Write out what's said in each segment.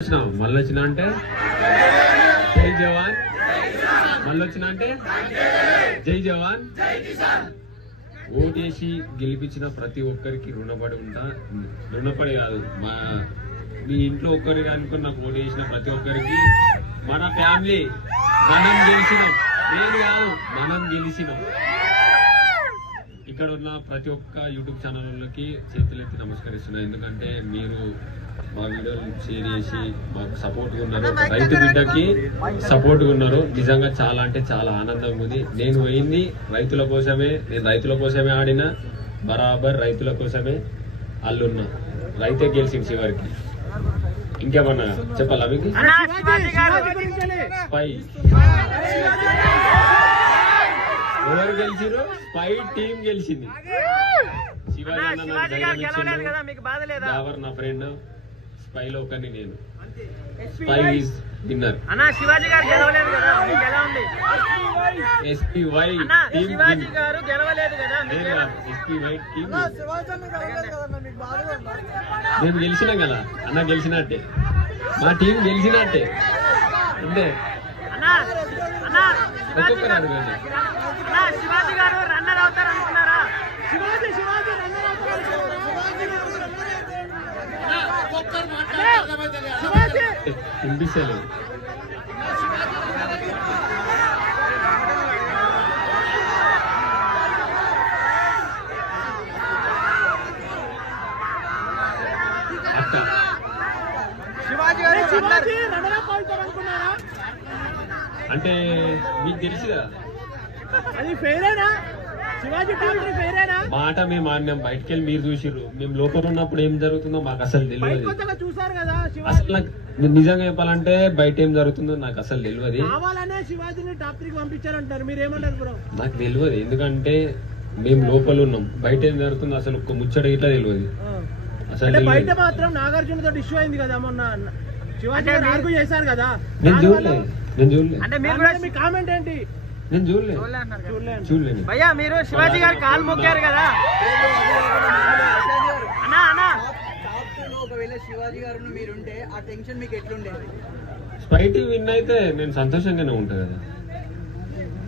మళ్ళీ వచ్చిన అంటే జై జవాన్, మళ్ళీ వచ్చిన అంటే జై జవాన్. ఓటేసి గెలిపించిన ప్రతి ఒక్కరికి రుణపడి ఉంటా. రుణపడి కాదు, మీ ఇంట్లో ఒక్కరిగా అనుకుని నాకు ఓటు వేసిన ప్రతి ఒక్కరికి మన ఫ్యామిలీ మనం గెలిచినాం, నేను కాదు మనం గెలిచినాం. ఇక్కడ ఉన్న ప్రతి ఒక్క యూట్యూబ్ ఛానళ్ళకి చేతులెత్తి నమస్కరిస్తున్నాను. ఎందుకంటే మీరు మా వీడియోలు షేర్ చేసి మాకు సపోర్ట్గా ఉన్నారు, రైతు బిడ్డకి సపోర్ట్గా ఉన్నారు. నిజంగా చాలా అంటే చాలా ఆనందంగా ఉంది. నేను పోయింది రైతుల కోసమే, నేను రైతుల కోసమే ఆడిన, బరాబర్ రైతుల కోసమే అల్లున్నా. రైతే గెలిచింది చివరికి. ఇంకేమన్నా చెప్పాలా మీకు? స్పై ఎవరు గెలిచిరు? స్పై టీం గెలిచింది. శివాజీ ఎవరు నా ఫ్రెండ్, స్పైలో ఒకరిని నేను. Spy is winner. శివాజీ గారు గెలవలేదు కదా, మీకు ఎలా ఉంది? ఎస్పీవై టీం శివాజీ గారు గెలవలేదు కదా, ఎస్పీవై టీం మేము గెలిచినాం కదా అన్న, గెలిచినట్టే మా టీం గెలిచినట్టే అంతే. ఒక్కొక్కరు అడగండి. శివాజీ గారు రన్నర్ అవుతారు అనుకున్నారా? వినిపిస్తలేదు. అక్క అంటే మీకు తెలుసుగా, అది ఫెయిరేనా? శివాజీ టాక్టర్ ఫెయిరేనా? మాట మేము ఆడినాం, బయటకు వెళ్ళి మీరు చూసిర్రు. మేము లోపల ఉన్నప్పుడు ఏం జరుగుతుందో మాకు అసలు తెలియదు. చూసారు కదా, అసలు నాకు నిజంగా చెప్పాలంటే బయట ఏం జరుగుతుందో నాకు అసలు తెలియదు. కావాలనే శివాజీని టాప్ 3 కి పంపించారంటారు, మీరు ఏమంటారు బ్రో? నాకు తెలియదు, ఎందుకంటే మేము లోపల ఉన్నాం. బయట ఏం జరుగుతుందో అసలు ఒక్క ముచ్చట ఇట్లా తెలియదు అసలు. బయట మాత్రం నాగార్జున తోటి ఇష్యూ అయింది కదా మొన్న, శివాజీ ఆర్గ్యూ చేశారు కదా. నేను చూడలేదు. అంటే మీరు కూడా మీ కామెంట్ ఏంటి? నేను చూడలేదు. భయ్యా మీరు శివాజీ గారు కాలు మొక్కారు కదా. అన్నా అన్నా, ఒకవేళ శివాజీ గారు మీరుంటే ఆ టెన్షన్ మీకు ఎట్లుండేది? స్పైటీ విన్ అయితే నేను సంతోషంగానే ఉంటా కదా.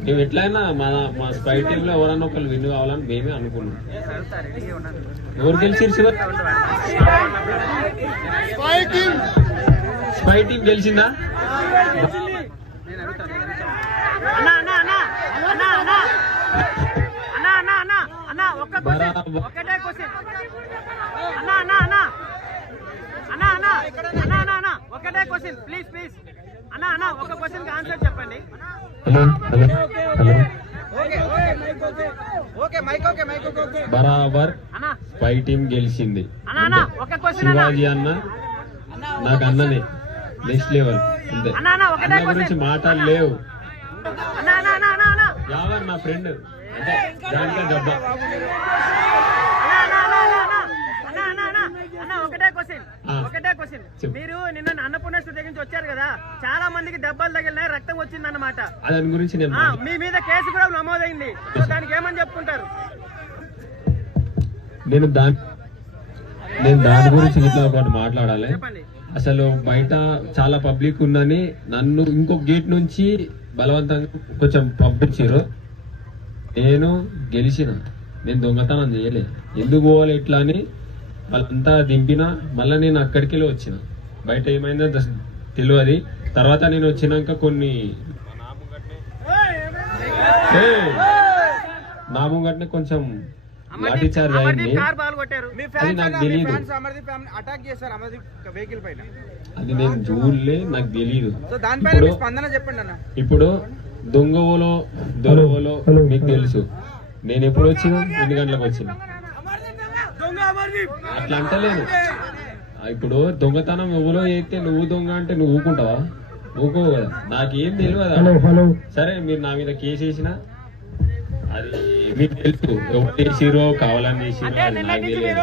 మేము ఎట్లయినా మా స్పై టీమ్ లో ఎవరన్నా ఒకళ్ళు విన్ కావాలని మేమే అనుకున్నాం. ఎవరు గెలిచిరు? Spy team గెలిచిందా? ఒకటే క్వశ్చన్ ఒకటే క్వశ్చన్ ప్లీజ్ ప్లీజ్ అన్నా ఒక క్వశ్చన్ కి ఆన్సర్ చెప్పండి. బరాబర్ స్పై టీం గెలిచింది. శివాజీ అన్న నాకు అన్ననే నెక్స్ట్ లెవెల్ అంతే. అన్న గురించి మాటలు లేవు. యావర్ నా ఫ్రెండ్ అంటే దానికే దెబ్బ. ఒకటే క్వశ్చన్, మీరు నిన్న అన్నపూర్ణేశ్వరి దగ్గర నుంచి వచ్చారు కదా, చాలా మందికి దెబ్బలు తగిలినాయి, రక్తం వచ్చింది అన్నమాట. దాని గురించి మీ మీద కేసు కూడా నమోదైంది, దానికి ఏమని చెప్పుకుంటారు? నేను దాని గురించి ఇట్లా ఒకటి మాట్లాడాలి. అసలు బయట చాలా పబ్లిక్ ఉందని నన్ను ఇంకొక గేట్ నుంచి బలవంతంగా కొంచెం పంపించారు. నేను గెలిచిన, నేను దొంగతనం చేయలే. ఎందుకు పోవాలి ఇట్లా అని వాళ్ళంతా దింపిన. మళ్ళీ నేను అక్కడికి వెళ్ళి వచ్చిన. బయట ఏమైందో తెలియదు. తర్వాత నేను వచ్చినాక కొన్ని నాముగట్నే కొంచెం లాఠీ చార్జ్ అయింది. అది నాకు తెలియదు, అది నేను చూడలే, నాకు తెలియదు. ఇప్పుడు దొంగవోలో దొరవోలో మీకు తెలుసు. నేను ఎప్పుడు వచ్చినా, ఎన్ని గంటలకు వచ్చినా అట్లా అంటలేదు. ఇప్పుడు దొంగతనం ఎవరో అయితే నువ్వు దొంగ అంటే నువ్వు ఊకుంటావా? ఊకోవు కదా. నాకేం తెలియదు. సరే మీరు నా మీద కేసు వేసినా అది మీకు తెలుసు. ఎవరు చేసిరో కావాలని చేసిరో అది నాకు తెలియదు.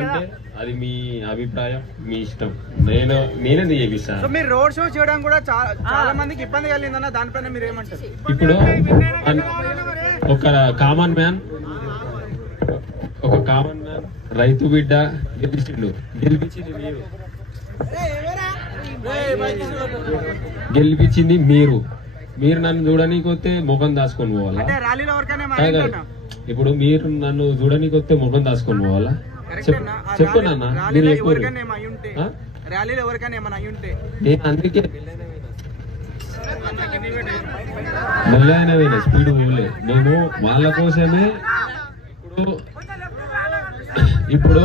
అంటే అది మీ అభిప్రాయం, మీ ఇష్టం. నేనేది చేపిస్తాను. మీరు రోడ్ షో చేయడం కూడా చాలా మందికి ఇబ్బంది కలిగిందన్న, దానిపైన మీరు ఏమంటారు? ఇప్పుడు ఒక కామన్ మ్యాన్ రైతు బిడ్డ గెలిచిండు, గెలిపించింది మీరు. గెలిపించింది మీరు నన్ను చూడనీకి వస్తే ముఖం దాచుకొని పోవాలా? అంటే ర్యాలీలో ఎవరికైనా ఏమన్నా కాదు. అయ్యిందన్నా? ఇప్పుడు మీరు నన్ను చూడనీకి వస్తే ముఖం దాచుకొని పోవాలా? కరెక్ట్ అన్నా. ఆ చెప్పు ర్యాలీ- నాన్న, మీరు ర్యాలీలో చెప్పు. ఎవరికైనా ఏమన్నా అయ్యి ఉంటే, ఆ? ర్యాలీలో ఎవరికైనా ఏమన్నా అయ్యి ఉంటే నేను అందుకే మెల్లైన స్పీడ్ పోలే. నేను వాళ్ళ కోసమే ఇప్పుడు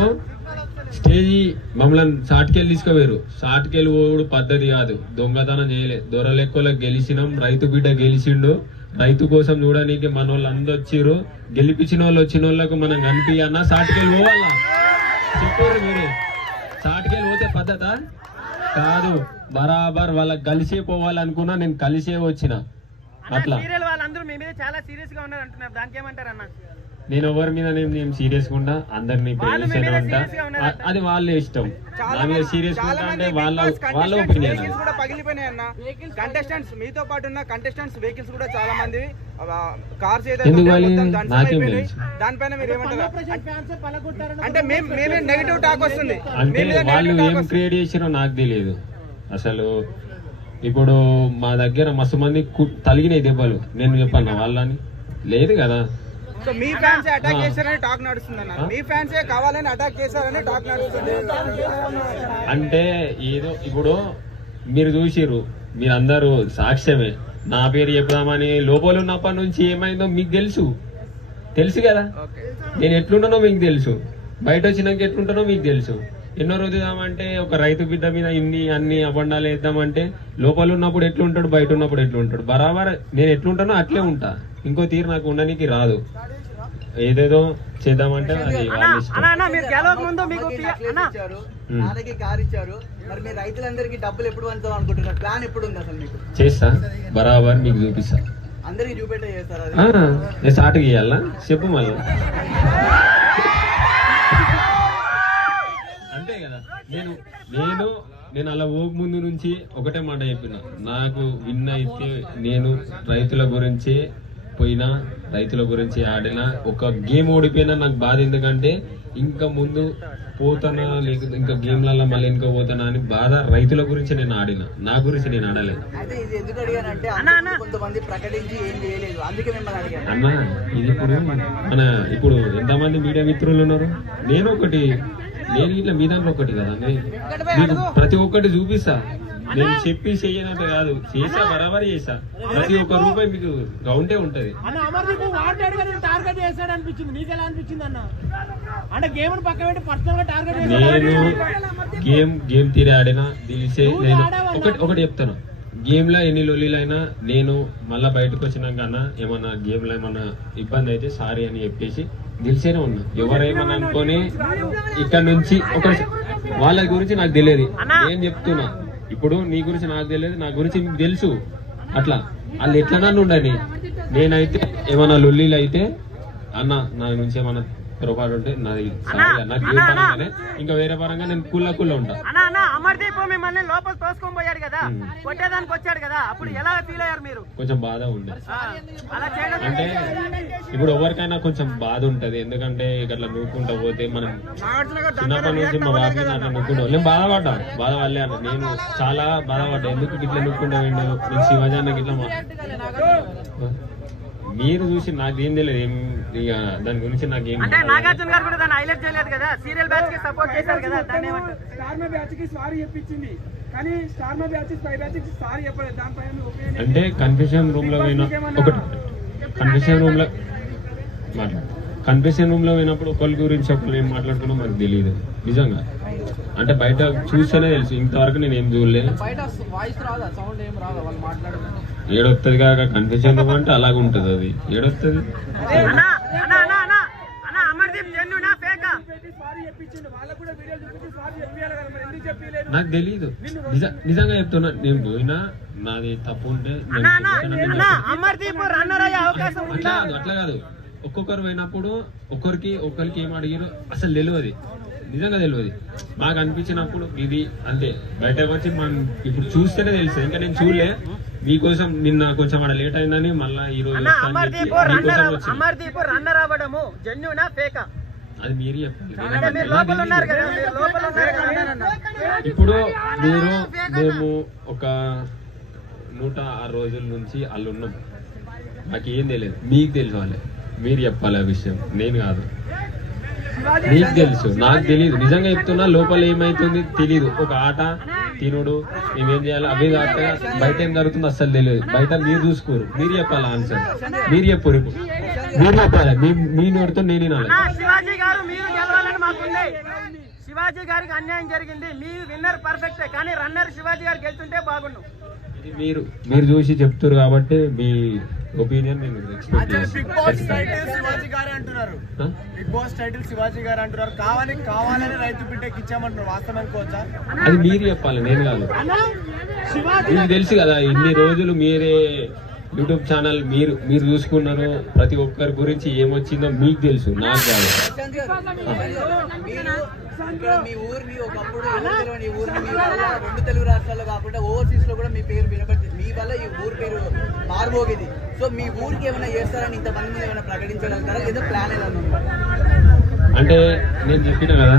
స్టేజీ మమ్మల్ని షార్ట్కెళ్ళి తీసుకుపోయారు. షార్ట్కెళ్ళి పోడు పద్ధతి కాదు. దొంగతనం చేయలే. దొరలెక్కలకు గెలిచినాం. రైతు బిడ్డ గెలిచిండు. రైతు కోసం చూడడానికి మన వాళ్ళు అందరూ వచ్చిర్రు. గెలిపించిన వాళ్ళు వచ్చిన వాళ్ళకు మనం కనిపించన్నా షార్ట్కెళ్ళి పోవాలా? చెప్పారు మీరే. షార్ట్కెళ్ళి పోతే పద్ధత కాదు. బరాబర్ వాళ్ళకి కలిసే పోవాలనుకున్నా. నేను కలిసే వచ్చిన. అట్లా సీరియల్ వాళ్ళందరూ మీ మీద చాలా సీరియస్ గా ఉన్నారు అంటున్నారు, దానికి ఏమంటారు అన్న? నేను ఎవరి మీద నేను సీరియస్ గా ఉంటా. అందరినీ ప్రేమిస్తూనే ఉంటా. అది వాళ్ళ ఇష్టం. నా మీద సీరియస్ గా ఉంటా అంటే వాళ్ళ ఒపీనియన్. వెహికల్స్ కూడా పగిలిపోయినాయి అన్న. కంటెస్టెంట్స్ మీతో పాటు ఉన్న కంటెస్టెంట్స్ వెహికల్స్ కూడా చాలా మంది కార్స్ ఎందుకు నాకేం తెలుసు. దానిపైన మీరు ఏమంటారు? అంటే మేమే నెగిటివ్ టాక్ వస్తుంది. అంటే వాళ్ళు ఏం క్రియేట్ చేసిరో నాకు తెలియదు అసలు. ఇప్పుడు మా దగ్గర మస్తు మంది తలిగినాయి దెబ్బలు. నేను చెప్పాను వాళ్ళని లేదు కదా. సో మీ ఫ్యాన్స్ అటాక్ చేశారని టాక్ నడుస్తుంది అన్న. మీ ఫ్యాన్స్ కావాలని అటాక్ చేశారని టాక్ నడుస్తుంది. అంటే ఏదో ఇప్పుడు మీరు చూసిర్రు, మీరందరూ సాక్ష్యమే. నా పేరు చెప్దామని లోపల ఉన్నప్పటి నుంచి ఏమైందో మీకు తెలుసు కదా. నేను ఎట్లుంటానో మీకు తెలుసు. బయట వచ్చినాక ఎట్లుంటానో మీకు తెలుసు. ఎన్నో రోజుదామంటే ఒక రైతు బిడ్డ మీద అన్ని అబండాలు వేద్దామంటే లోపల ఉన్నప్పుడు ఎట్లుంటాడు, బయట ఉన్నప్పుడు ఎట్లుంటాడు. బరాబర్ నేను ఎట్లుంటానో అట్లే ఉంటా. ఇంకో తీరు నాకు ఉండడానికి రాదు. ఏదేదో చేద్దామంటే అది వాళ్ళ ఇష్టం. మీరు గెలవక ముందు మీకు నాన్నకి కార్ ఇచ్చారు. మరి మీ రైతులందరికీ డబ్బులు ఎప్పుడు పంచుతాం అనుకుంటున్నారు? ప్లాన్ ఎప్పుడు ఉంది అసలు మీకు? చేస్తా బరాబర్ మీకు చూపిస్తా. అందరికి చూపెట్టే చేస్తారు. నేను స్టార్ట్ చేయాలా చెప్పు మళ్ళీ. అంతే కదా. నేను అలా ఓపు ముందు నుంచి ఒకటే మాట చెప్పిన. నాకు విన్ అయితే నేను రైతుల గురించి పోయినా, రైతుల గురించి ఆడినా. ఒక గేమ్ ఓడిపోయినా నాకు బాధ. ఎందుకంటే ఇంకా ముందు పోతానా లేకపోతే ఇంకా గేమ్లలో మళ్ళీ ఇంకా పోతానా అని బాధ. రైతుల గురించి నేను ఆడిన, నా గురించి నేను ఆడలేదు. అయితే ఇది ఎందుకు అడిగానంటే కొంతమంది ప్రకటించి ఏం చేయలేదు, అందుకే మిమ్మల్ని అడిగాను. అన్న ఇది ఇప్పుడు ఎంతమంది మీడియా మిత్రులు ఉన్నారు. నేను ఇట్లా మీ దాంట్లో ఒకటి కదా. మీకు ప్రతి ఒక్కటి చూపిస్తా. నేను చెప్పి చెయ్యనంత కాదు, చేసా బరాబర్ చేసా. ప్రతి ఒక్క రూపాయి మీకు గౌంటే ఉంటది. నేను గేమ్ తీరే ఆడినా తెలిసే. నేను ఒకటి చెప్తాను. గేమ్ లో ఎన్ని లొల్లీలైనా నేను మళ్ళా బయటకు వచ్చినాక అన్న ఏమన్నా గేమ్ లో ఏమన్నా ఇబ్బంది అయితే సారీ అని చెప్పేసి తెలిసేనే ఉన్నా. ఎవరేమన్నా అనుకొని ఇక్కడ నుంచి వాళ్ళ గురించి నాకు తెలియదు. నేను చెప్తున్నా. ఇప్పుడు నీ గురించి నాకు తెలియదు, నా గురించి మీకు తెలుసు. అట్లా వాళ్ళు ఎట్లనన్నా ఉండని. నేనైతే ఏమన్నా లొల్లీలు అయితే అన్న నా నుంచి ఏమన్నా పొరపాటు ఉంటే నాది నాకు ఏ పరంగానే ఇంకా వేరే పరంగా నేను కుళ్ళ ఉంటా. అమర్దీప్ మిమ్మల్ని లోపల తోసుకొని పోయాడు కదా, కొట్టేదానికి వచ్చాడు కదా, అప్పుడు ఎలా ఫీల్ అయ్యారు మీరు? కొంచెం బాధ ఉంది. అంటే ఇప్పుడు ఎవరికైనా కొంచెం బాధ ఉంటది. ఎందుకంటే ఇట్లా నూకుంటా పోతే మనం చిన్నప్పటి నుంచి మా బాబు అట్లా నూకుంటా నేను బాధ వల్లే అన్న. నేను చాలా బాధపడ్డా. ఎందుకు ఇట్లా నూకుంటా వెండు నేను శివాజీ అన్నకి ఇట్లా మీరు చూసి నాకేం తెలియదు. ఇక దాని గురించి నాకేం నాగార్జున గారు కూడా దాన్ని హైలైట్ చేయలేదు కదా. సీరియల్ బ్యాచ్ కి సపోర్ట్ చేశారు కదా. స్టార్మా బ్యాచ్ కి సారీ చెప్పించింది, కానీ స్టార్మా బ్యాచ్ స్పై బ్యాచ్ కి సారీ చెప్పలేదు. దానిపైన అంటే కన్ఫ్యూషన్ రూమ్ లో పోయినా కన్ఫ్యూషన్ రూమ్ లో పోయినప్పుడు ఒకరి గురించి ఒకరు ఏం మాట్లాడుకున్నా మనకు తెలియదు నిజంగా. అంటే బయట చూస్తేనే తెలుసు. ఇంతవరకు నేను ఏం చూడలేదు. ఏడొస్తుంది కాక కన్ఫ్యూజన్ రూమ్ అంటే అలాగ ఉంటుంది. అది ఏడొస్తుంది. నాకు తెలీదు. నిజంగా చెప్తున్నా. నేను పోయినా నాది తప్పు ఉంటే అట్లా కాదు. ఒక్కొక్కరు పోయినప్పుడు ఒకరికి ఏం అడిగారు అసలు తెలియదు. నిజంగా తెలియదు. మాకు అనిపించినప్పుడు ఇది అంతే. బయటకు వచ్చి మనం ఇప్పుడు చూస్తేనే తెలుసు. ఇంకా నేను చూడలే. మీకోసం నిన్న కొంచెం అక్కడ లేట్ అయిందని మళ్ళీ ఈ రోజు అది మీరు చెప్పండి. అంటే మీరు లోపల ఉన్నారు కదా, మీరు లోపల ఉన్నారు కదా. ఇప్పుడు మేము ఒక 106 రోజుల నుంచి వాళ్ళు ఉన్నాం. నాకేం తెలియదు, మీకు తెలుసు వాళ్ళే. మీరు చెప్పాలి ఆ విషయం, నేను కాదు. మీకు తెలుసు, నాకు తెలియదు. నిజంగా చెప్తున్నా, లోపల ఏమైతుంది తెలీదు. ఒక ఆట తినుడు, మేమేం చేయాలి అవి కాక బయట ఏం జరుగుతుందో అస్సలు తెలియదు. బయట మీరు చూసుకోరు, మీరు చెప్పాలి ఆన్సర్. మీరు చెప్పరు, ఇప్పుడు మీరు చెప్పాలి. మీ నోటితో నేను వినాలి. శివాజీ గారు మీరు గెలవాలని మాకుంది. శివాజీ గారికి అన్యాయం జరిగింది. మీ విన్నర్ పర్ఫెక్టే, కానీ రన్నర్ శివాజీ గారు గెలుతుంటే బాగుండు. ఇది మీరు చూసి చెప్తారు కాబట్టి మీ ఒపీనియన్ నేను expect Bigg Boss title Shivaji గారే అంటున్నారు. బిగ్ బాస్ టైటిల్ శివాజీ గారు అంటున్నారు. కావాలని రైతు బిడ్డకి ఇచ్చామంటున్నారు. వాస్తవం అనుకోవచ్చా? అది మీరు చెప్పాలి, నేను కాదు. మీకు తెలుసు కదా, ఇన్ని రోజులు మీరే యూట్యూబ్ ఛానల్ మీరు చూసుకున్నారు. ప్రతి ఒక్కరి గురించి ఏమొచ్చిందో మీకు తెలుసు, నాకు కాదు. ఇక్కడ మీ ఊరిని ఒకప్పుడు ఈ ఊరిని మీ వల్ల 2 తెలుగు రాష్ట్రాల్లో కాకుండా ఓవర్సీస్ లో కూడా మీ పేరు వినబడుతుంది. మీ వల్ల ఈ ఊరి పేరు మారుమోగేది. సో మీ ఊరికి ఏమైనా చేస్తారని ఇంతమంది మీద ఏమైనా ప్రకటించగలుగుతారా, లేదా ప్లాన్ ఏదైనా ఉందా? అంటే నేను చెప్పిన కదా,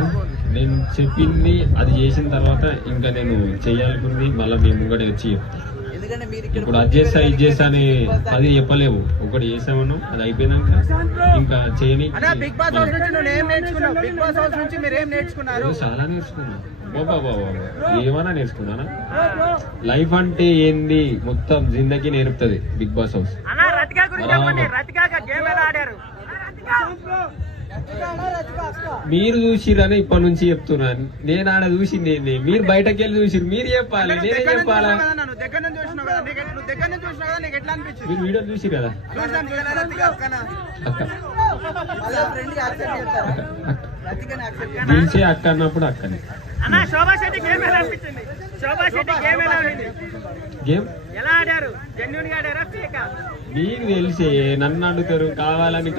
నేను చెప్పింది అది చేసిన తర్వాత ఇంకా నేను చెయ్యాలనుకుంది మళ్ళీ మేము కూడా వచ్చి ఎందుకంటే మీరు ఇప్పుడు అది చేస్తా ఇది చేస్తా అని అది చెప్పలేము. ఒకటి చేసామను, అది అయిపోయినాక ఇంకా చేయని బిగ్ బాస్ హౌస్ నుంచి నువ్వు ఏం నేర్చుకున్నావు? బిగ్ బాస్ హౌస్ నుంచి మీరు ఏం నేర్చుకున్నారు? చాలా నేర్చుకున్నా. బాబా ఏమన్నా నేర్చుకున్నానా? లైఫ్ అంటే ఏంది మొత్తం జిందగీ నేర్పుతుంది బిగ్ బాస్ హౌస్. అన్న రతికా గురించి చెప్పండి. రతికా గేమ్ ఎలా ఆడారు? మీరు చూసిరని ఇప్పటి నుంచి చెప్తున్నాను. నేను ఆడ చూసింది ఏంది, మీరు బయటకు వెళ్ళి చూసిరు. మీరు చెప్పాలి, నేనే చెప్పాలా? మీరు వీడియో చూసి కదా అక్క గెలిచే అక్క అన్నప్పుడు అక్కనే. అన్న శోభా శెట్టి గేమ్ ఎలా అనిపించింది? శోభా శెట్టి గేమ్ ఎలా ఉంది? గేమ్ ఎలా ఆడారు? జెన్యూన్ గా ఆడారా, ఫేకా? మీకు తెలిసే నన్ను అడుగుతారు, కావాలని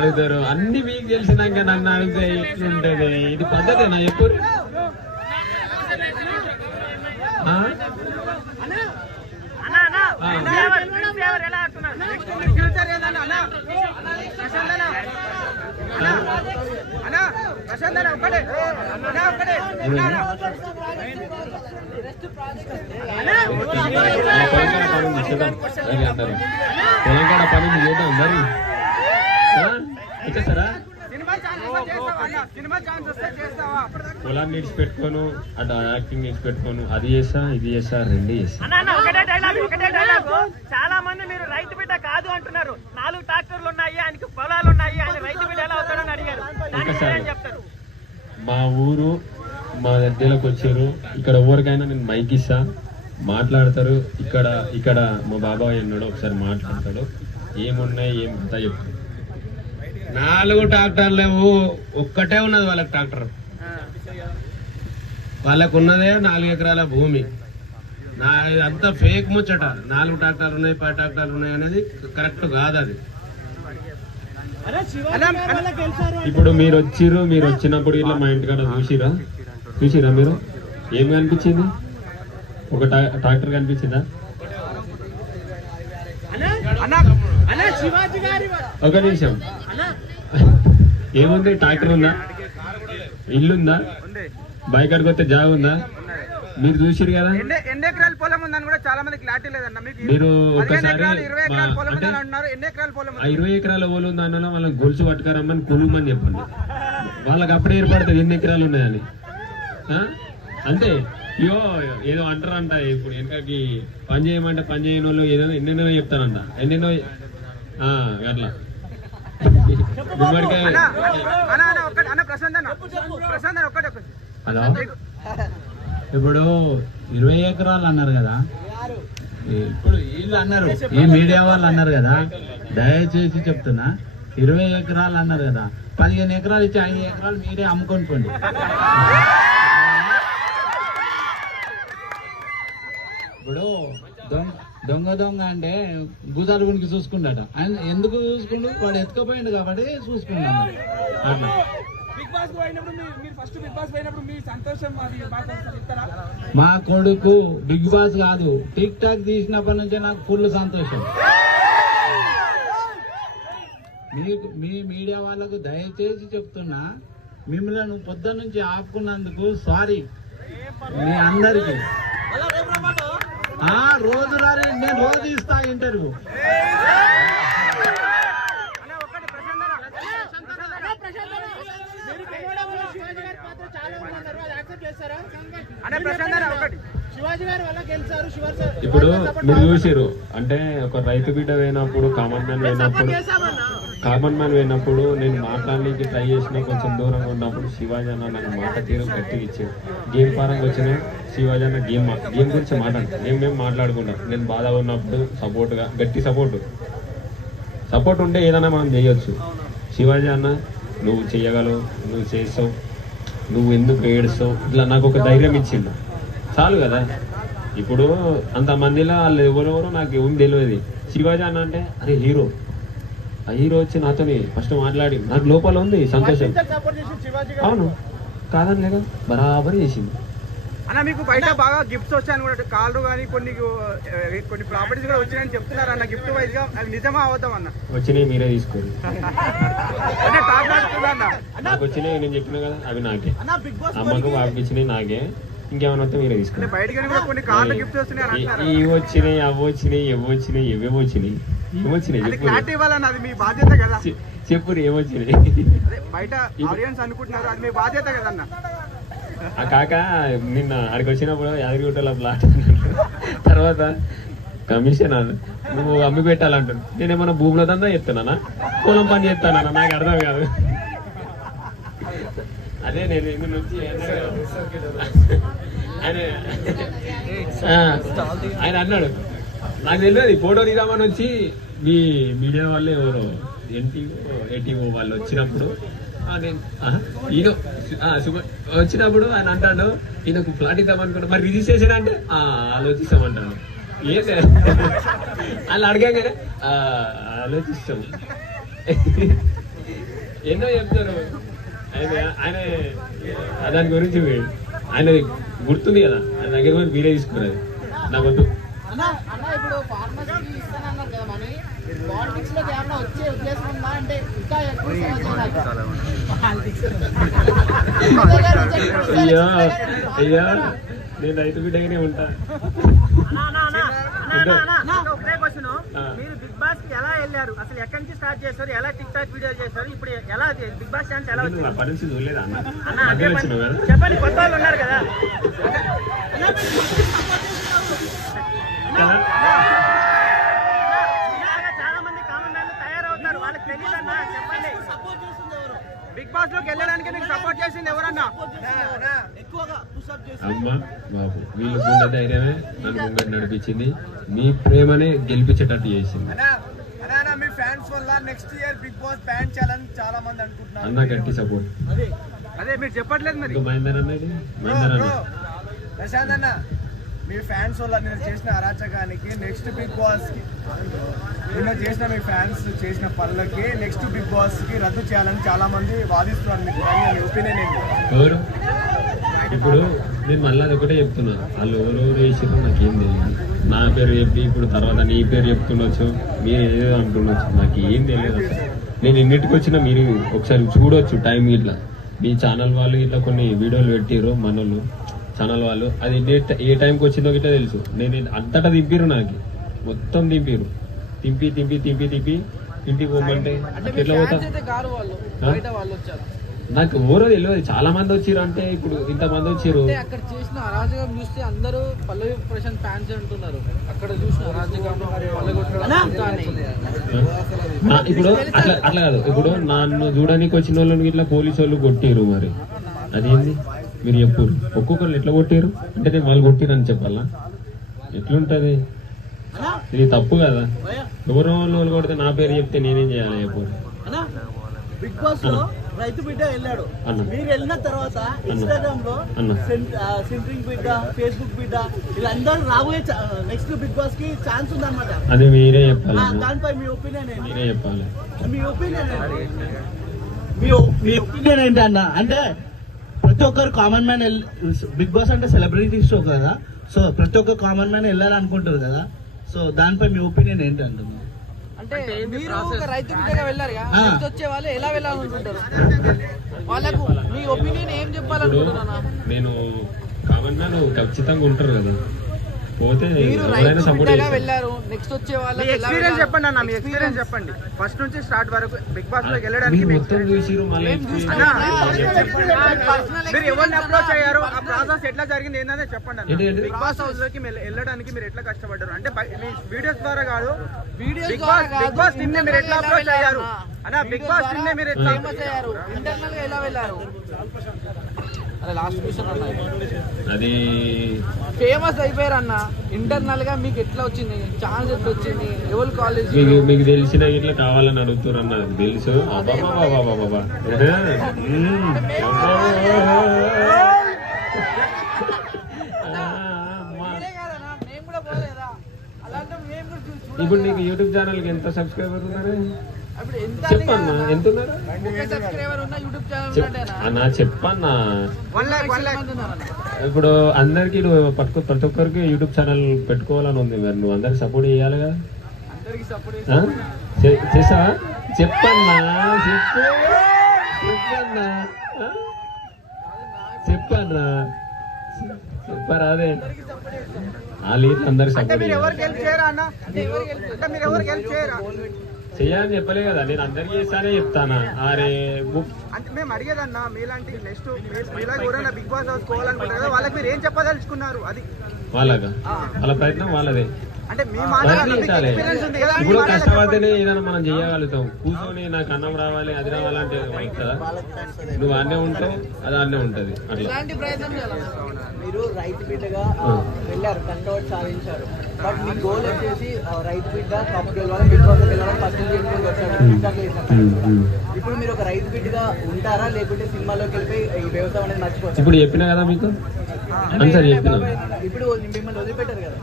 అడుగుతారు. అన్ని మీకు తెలిసినాక నన్ను అడిగితే ఎట్లుంటది? ఇది పద్ధతేనా? ఎప్పుడు ఎలా ఆడుతున్నారు? తెలంగాణ పని చేద్దాం మరి. వచ్చేస్తారా? పొలాన్ని ఇడిచి పెట్టుకోను, అటు యాక్టింగ్ ఇడిచి పెట్టుకోను. అది చేస్తా, ఇది చేస్తా, 2 చేస్తా. ఒకటే డైలాగ్. చాలా మంది మీరు రైతు బిడ్డ కాదు అంటున్నారు. 4 ట్రాక్టర్లు ఉన్నాయి, ఆయనకి పొలాలు ఉన్నాయి, ఆయన రైతు బిడ్డ ఎలా అవుతాడని అడిగారు. దానికి చెప్తారు. మా ఊరు మా దగ్గరకు వచ్చారు. ఇక్కడ ఎవరికైనా నేను మైక్ ఇస్తా, మాట్లాడతారు. ఇక్కడ మా బాబాయ్ అన్నాడు, ఒకసారి మాట్లాడతాడు. ఏమున్నాయి ఏం అంతా చెప్తాడు. 4 ట్రాక్టర్లు లేవు, ఒక్కటే ఉన్నది వాళ్ళకి ట్రాక్టర్. వాళ్ళకు ఉన్నదే 4 ఎకరాల భూమి. అంతా ఫేక్ ముచ్చట. 4 ట్రాక్టర్లు ఉన్నాయి, 10 ట్రాక్టర్లు ఉన్నాయి అనేది కరెక్ట్ కాదు. అది ఇప్పుడు మీరు వచ్చినప్పుడు ఇట్లా మా ఇంటికాడ చూసిరా మీరు? ఏం కనిపించింది? ఒక ట్రాక్టర్ కనిపించిందా? ఒక నిమిషం. ఏముంది? ట్రాక్టర్ ఉందా? ఇల్లుందా? బైక్ అడిగితే జాగ ఉందా? మీరు చూసిరు కదా. ఎన్ని ఎకరాల పొలం ఉందని కూడా చాలా మంది క్లారిటీ లేదన్న. మీరు ఒకసారి 20 ఎకరాల పొలం ఉందని అంటున్నారు. ఎన్ని ఎకరాల పొలం? 20 ఎకరాల ఓలు ఉందా అన్న వాళ్ళని గొలుసు పట్టుకురమ్మని కొలుమని చెప్పండి. వాళ్ళకి అప్పుడే ఏర్పడుతుంది ఎన్ని ఎకరాలు ఉన్నాయని. అంతే. ఏదో అంటారంట. ఇప్పుడు వెనకకి పని చేయమంటే పని చేయని వాళ్ళు ఏదో ఎన్నెన్నో చెప్తారంట. ఎన్నెన్నో అట్లా హలో. ఇప్పుడు 20 ఎకరాలు అన్నారు కదా, ఇప్పుడు వీళ్ళు అన్నారు, ఈ మీడియా వాళ్ళు అన్నారు కదా, దయచేసి చెప్తున్నా, 20 ఎకరాలు అన్నారు కదా, 15 ఎకరాలు ఇచ్చి 5 ఎకరాలు మీరే అమ్ముకొనిపోండి. ఇప్పుడు దొంగ అంటే గుజాలు గునికి చూసుకుంటాట. ఆయన ఎందుకు చూసుకుంటూ? వాడు ఎత్తుకపోయిండు కాబట్టి చూసుకున్నాను. అట్లా మా కొడుకు బిగ్ బాస్ కాదు, టిక్ టాక్ తీసినప్పటి నుంచే నాకు ఫుల్ సంతోషం. మీ మీడియా వాళ్ళకు దయచేసి చెప్తున్నా, మిమ్మల్ని పొద్దున్న నుంచి ఆపుకున్నందుకు సారీ మీ అందరికి. రోజు రారి, నేను రోజు ఇస్తా ఇంటర్వ్యూ. ఇప్పుడు మీరు చూసిరు అంటే ఒక రైతు బిడ్డ పోయినప్పుడు కామన్ మ్యాన్ పోయినప్పుడు నేను మాట్లాడడానికి ట్రై చేసిన కొంచెం దూరంగా ఉన్నప్పుడు శివాజీ అన్న నాకు మాట తీరు గట్టిగా ఇచ్చాడు. గేమ్ పరంగా వచ్చిన శివాజీ అన్న గేమ్ గురించి మేము మాట్లాడుకుంటాం. నేను బాధగా ఉన్నప్పుడు సపోర్ట్గా గట్టి సపోర్ట్ ఉంటే ఏదైనా మనం చేయొచ్చు. శివాజీ అన్న నువ్వు చెయ్యగలవు, నువ్వు చేస్తావు, నువ్వు ఎందుకు ఏడుస్తావు, ఇట్లా నాకు ఒక ధైర్యం ఇచ్చిండు. చాలు కదా. ఇప్పుడు అంతమందిలో వాళ్ళు ఎవరెవరో నాకు ఏం తెలియదు. శివాజీ అన్న అంటే అరే హీరో, ఆ హీరో వచ్చి నాతోని ఫస్ట్ మాట్లాడి నాకు లోపల ఉంది సంతోషం. అవును కాదని లేక బరాబరి చేసింది. అన్న మీకు బయట బాగా గిఫ్ట్స్ వచ్చాయని కూడా కాళ్ళు కానీ కొన్ని ప్రాపర్టీస్ కూడా వచ్చినాయని చెప్తున్నారు అన్న. గిఫ్ట్ వైజ్ గా అవి నిజమా అవుతాం అన్న? వచ్చినాయి మీరే తీసుకోరు. అంటే టాప్ అన్న నాకు వచ్చినాయి నేను చెప్పిన కదా, అవి నాకే. అమ్మకు బాబుకి ఇచ్చినాయి నాకే. ఇంకేమైనా వస్తే మీరే తీసుకోండి. బయటకి కూడా కొన్ని కార్లు గిఫ్ట్స్ వస్తున్నాయి. ఇవి వచ్చినాయి, అవి వచ్చినాయి, ఏవేమో వచ్చినాయి. క్లారిటీ ఇవ్వాలన్న, అది మీ బాధ్యత కదా. చెప్పు ఏమొచ్చినాయి. బయట ఆడియన్స్ అనుకుంటున్నారు, అది మీ బాధ్యత కదన్న. ఆ కాక నిన్న అక్కడికి వచ్చినప్పుడు యాదగిరిగుట్టలో ప్లాట్ తర్వాత కమిషనర్ నువ్వు అమ్మి పెట్టాలంటాను. నేనేమన్నా భూముల దందా చెప్తున్నానా, పొలం పని చేస్తానన్నా, నాకు అర్థం కాదు. అదే నేను ఇందు నుంచి ఆయన అన్నాడు, నాకు తెలియదు ఫోటో తీద్దామని వచ్చి మీ మీడియా వాళ్ళు ఎవరో ఎన్టీఓ వాళ్ళు వచ్చినప్పుడు ఈయన వచ్చినప్పుడు ఆయన అంటాడు ఈయనకు ఫ్లాట్ ఇద్దామనుకుంటా, మరి రిజిస్ట్రేషన్ అంటే ఆలోచిస్తామంటాను. ఏం లేదు వాళ్ళు అడగానే ఆలోచిస్తాము. ఎన్నో చెప్తారు ఆయన దాని గురించి. ఆయన గుర్తుంది కదా, ఆయన దగ్గర పోయి మీరే తీసుకున్నది నా వద్దు. అయ్యా అయ్యా నేను రైతు బిడ్డగానే ఉంటా. ఒకటే క్వశ్చన్, మీరు బిగ్ బాస్ కి ఎలా వెళ్ళారు, అసలు ఎక్కడి నుంచి స్టార్ట్ చేస్తారు, ఎలా టిక్ టాక్ వీడియో చేస్తారు, ఇప్పుడు ఎలా బిగ్ బాస్ ఛాన్స్ ఎలా వచ్చింది? పరిస్థితి చూడలేదు అన్న చెప్పండి, కొత్త వాళ్ళు ఉన్నారు కదా. చాలా మంది కామన్ మ్యాన్లు తయారవుతారు, వాళ్ళకి తెలియదన్నా. చెప్పండి, బిగ్ బాస్ లోకి వెళ్ళడానికి మీకు సపోర్ట్ చేసింది ఎవరన్నా? అమ్మ బాబు వీళ్ళు గుండె ధైర్యమే నన్ను ముంగటి నడిపించింది. మీ ప్రేమనే గెలిపించేటట్టు చేసింది. మీ ఫ్యాన్స్ వల్ల next year Bigg Boss ban చేయాలని చాలా మంది అనుకుంటున్నారు. అన్న గట్టి సపోర్ట్. అదే మీరు చెప్పట్లేదు మరి. మహేందర్ ప్రశాంత్ అన్న, మీ ఫ్యాన్స్ వల్ల నేను చేసిన అరాచకానికి నెక్స్ట్ బిగ్ బాస్ కి, నిన్న చేసిన మీ ఫ్యాన్స్ చేసిన పనులకి నెక్స్ట్ బిగ్ బాస్ కి రద్దు చేయాలని చాలా మంది వాదిస్తున్నారు. మీకు మీ ఒపీనియన్ ఏంటి? ఎవరు ఇప్పుడు నేను మళ్ళీ అది ఒకటే చెప్తున్నాను, వాళ్ళు ఎవరెవరు వేసిరో నాకేం తెలియదు. నా పేరు చెప్పి ఇప్పుడు తర్వాత నీ పేరు చెప్తుండొచ్చు, మీరు ఏదో అంటుండొచ్చు, నాకు ఏం తెలియదు అసలు. నేను ఎన్నిటికి వచ్చినా మీరు ఒకసారి చూడొచ్చు టైం. ఇట్లా మీ ఛానల్ వాళ్ళు ఇట్లా కొన్ని వీడియోలు పెట్టిరు మనోళ్ళు ఛానల్ వాళ్ళు, అది ఏ టైంకి వచ్చిందో గిట్లా తెలుసు. నేను అంతటా దింపిరు, నాకు మొత్తం దింపిరు. తింపి ఇంటికి పోమంటే ఎట్లా పోతా? నాకు ఎవరో తెలియదు. చాలా మంది వచ్చిర్రు, అంటే ఇప్పుడు ఇంతమంది వచ్చిర్రు. అక్కడ చేసిన అరాజకం చూస్తే అందరూ పల్లవి ప్రశాంత్ ఫ్యాన్స్ అంటున్నారు. అక్కడ చూసిన అరాజకం ఇప్పుడు అట్లా కాదు. ఇప్పుడు నన్ను చూడడానికి వచ్చిన వాళ్ళని ఇట్లా పోలీసు వాళ్ళు కొట్టిరు. మరి అదేంది మీరు చెప్పురు? ఒక్కొక్కరు ఎట్లా కొట్టిరు అంటే నేను వాళ్ళు కొట్టిరని చెప్పాలా? ఎట్లుంటది? ఇది తప్పు కదా. ఎవరో వాళ్ళు కొడితే నా పేరు చెప్తే నేనేం చేయాలి చెప్పు? బిగ్ బాస్ లో రైతు బిడ్డ వెళ్ళాడు, మీరు వెళ్ళిన తర్వాత ఇన్స్టాగ్రామ్ లో సెంట్రింగ్ బిడ్డ, ఫేస్బుక్ బిడ్డ వీళ్ళందరూ రాబోయే నెక్స్ట్ బిగ్ బాస్ కి ఛాన్స్ ఉందన్నమాట. అది మీరే చెప్పాలి. దానిపై మీ ఒపీనియన్ ఏంటి? మీరే చెప్పాలి. మీ ఒపీనియన్ ఏంటన్నా? అంటే ప్రతి ఒక్కరు కామన్ మ్యాన్ బిగ్ బాస్ అంటే సెలబ్రిటీ షో కదా, సో ప్రతి ఒక్క కామన్ మ్యాన్ వెళ్ళాలనుకుంటారు కదా, సో దానిపై మీ ఒపీనియన్ ఏంటంటున్నా? అంటే అంటే మీరు ఒక రైతు బిడ్డగా వెళ్ళారుగా, ఆ. నెక్స్ట్ వచ్చే వాళ్ళు ఎలా వెళ్ళాలనుకుంటారు? వాళ్ళకు మీ ఒపీనియన్ ఏం చెప్పాలనుకుంటున్నా? నేను కామన్ మ్యాన్ ఖచ్చితంగా ఉంటారు కదా, పోతే మీరు ఎవరైనా రైతు సపోర్ట్ బిడ్డగా చేస్తారు. వెళ్ళారు, నెక్స్ట్ వచ్చే మీ వాళ్ళకి ఎలా ఎక్స్పీరియన్స్ వెళ్ళాలి? చెప్పండి అన్న, మీ ఎక్స్పీరియన్స్ చెప్పండి ఫస్ట్ నుంచి స్టార్ట్ వరకు బిగ్ బాస్ లోకి వెళ్ళడానికి మీరు మీ మొత్తం experience. చూసిరు మళ్ళీ ఏం చూసినా అన్నా, పర్సనల్ మీరు ఎవరిని అప్రోచ్ అయ్యారు, ఆ ప్రాసెస్ ఎట్లా జరిగింది ఏంటనే చెప్పండి ఏంటి, అన్న. ఏంటి? బిగ్ బాస్ హౌస్ లోకి వెళ్ళడానికి మీరు ఎట్లా కష్టపడ్డారు అంటే మీ వీడియోస్ ద్వారా కాదు, వీడియోస్ బిగ్ ద్వారా బాస్ కాదు, బిగ్ బాస్ టీమ్ ని మీరు ఎట్లా ఎలా అప్రోచ్ అయ్యారు వెళ్ళారన్నా? అన్న, బిగ్ వీడియోస్ బాస్ ద్వారా టీమ్ ని మీరు ఎట్లా ఫేమస్ అయ్యారు, ఇంటర్నల్ గా ఎలా వెళ్ళారు? అరే లాస్ట్ క్వశ్చన్ అన్న, అది ఫేమస్ అయిపోయారు అన్న, ఇంటర్నల్ గా మీకు ఎట్లా వచ్చింది, ఛాన్స్ ఎట్లా వచ్చింది, ఎవరు కాలేజ్? మీకు తెలిసిన ఇట్లా కావాలని అడుగుతున్నారు, నాకు తెలుసు. అబ్బాబాబాబాబాబా. మేము కూడా పోలేదా? అలాంటి మేము కూడా చూడాలి. ఇప్పుడు నీకు యూట్యూబ్ ఛానల్ కి ఎంత సబ్స్క్రైబర్ ఉన్నారు? అప్పుడు ఎంత చెప్పన్నా ఎంత ఉన్నారు? ఒక సబ్స్క్రైబర్ ఉన్న యూట్యూబ్ ఛానల్ ఉంటేనా? అన్నా చెప్పన్నా. 1 lakh మంది ఉన్నారన్న. ఇప్పుడు అందరికి నువ్వు ప్రతి ఒక్కరికి యూట్యూబ్ ఛానల్ పెట్టుకోవాలని ఉంది, మరి నువ్వు అందరికి సపోర్ట్ చేయాలి కదా. అందరికి సపోర్ట్ ఆ? చేసావా? చెప్పన్నా, చెప్పు చెప్పన్నా, ఆ? చెప్పన్నా, చెప్పరా అదే ఆ లీడ్ అందరికి అంటే సపోర్ట్ మీరు ఎవరికి చేయాలి. హెల్ప్ చేయరా అన్న? అంటే మీరు ఎవరికి హెల్ప్ చేయరా? చెయ్యాలని చెప్పలే కదా, నేను అందరికి చేస్తానే చెప్తానా. అరే అంటే మేము అడిగేదన్నా మీలాంటి నెక్స్ట్ మీలా ఎవరైనా బిగ్ బాస్ హౌస్ పోవాలనుకుంటారు కదా, వాళ్ళకి మీరు ఏం చెప్పదలుచుకున్నారు? అది వాళ్ళగా వాళ్ళ ప్రయత్నం వాళ్ళదే. అంటే మీ మాటలు ప్రయత్నించాలి. ఎక్స్పీరియన్స్ ఉంది కదా, మీ ఇప్పుడు మాటలు కష్టపడితేనే ఏదైనా మనం చేయగలుగుతాం. కూర్చొని నాకు అన్నం రావాలి అది రావాలంటే అవుతుందా? నువ్వు అన్నే ఉంటావు, అది అన్నే ఉంటది. అట్లా ఇలాంటి ప్రయత్నం చేయాలన్న. మీరు రైతు బిడ్డగా వెళ్ళారు, కష్టపడి సాధించారు, బట్ మీ గోల్ వచ్చేసి రైతు బిడ్డ కప్ గెలవాలి, బిగ్ బాస్ గెలవాలి, ఫస్ట్ గెలుచుకుంటూ వచ్చాడు. ఇప్పుడు మీరు ఒక రైతు బిడ్డగా ఉంటారా, లేకుంటే సినిమాలోకి వెళ్ళిపోయి ఈ వ్యవసాయం అనేది మర్చిపోతారు? ఇప్పుడు చెప్పినా కదా మీకు ఆన్సర్ చెప్పినా. ఇప్పుడు మిమ్మల్ని వదిలిపెట్టారు కదా.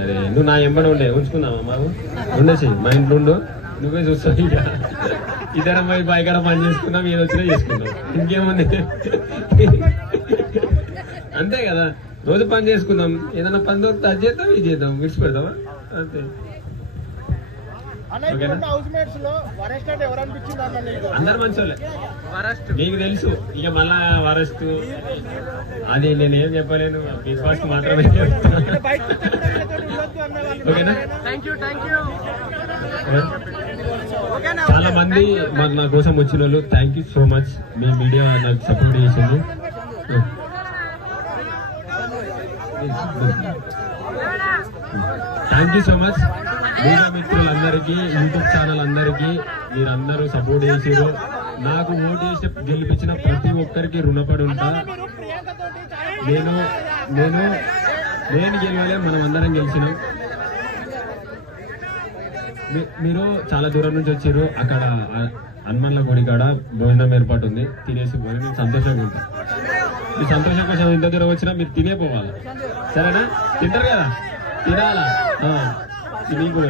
అరే నువ్వు నా ఎంబడి ఉండే ఉంచుకుందామా మాకు ఉండేసి మా ఇంట్లో ఉండు, నువ్వే చూస్తావు. ఇక ఇద్దరం పోయి బాయికాడ పని చేసుకున్నాం, ఏదో వచ్చినా చేసుకున్నాం, ఇంకేముంది. అంతే కదా, రోజు పని చేసుకుందాం, ఏదైనా పని దొరికితే అది చేద్దాం, ఇది చేద్దాం, విడిచిపెడతామా అంతే. ఓకేనా? అందరు మంచోళ్ళే, నీకు తెలుసు. ఇక మళ్ళా వరస్ట్ అది నేనేం చెప్పలేను, బిగ్ బాస్ మాత్రమే చెప్తాను. ఓకేనా? చాలా మంది మరి నా కోసం వచ్చిన వాళ్ళు thank you so much. Me media నాకు సపోర్ట్ చేసింది. Thank you so much. Media మిత్రులందరికీ, యూట్యూబ్ ఛానల్ అందరికీ మీరందరూ సపోర్ట్ చేసారు. నాకు ఓటు చేసి గెలిపించిన ప్రతి ఒక్కరికి రుణపడి ఉంటా. నేను నేను నేను గెలవలే, మనం అందరం గెలిచినాం. మీరు చాలా దూరం నుంచి వచ్చారు. అక్కడ హనుమన్ల గుడి కాడ భోజనం ఏర్పాటు ఉంది, తినేసి పోయి నేను సంతోషంగా ఉంటాను. మీ సంతోషం కోసం ఇంత దూరం వచ్చినా మీరు తినే పోవాలి, సరేనా? తింటారు కదా, తినాలా. తిని కూడా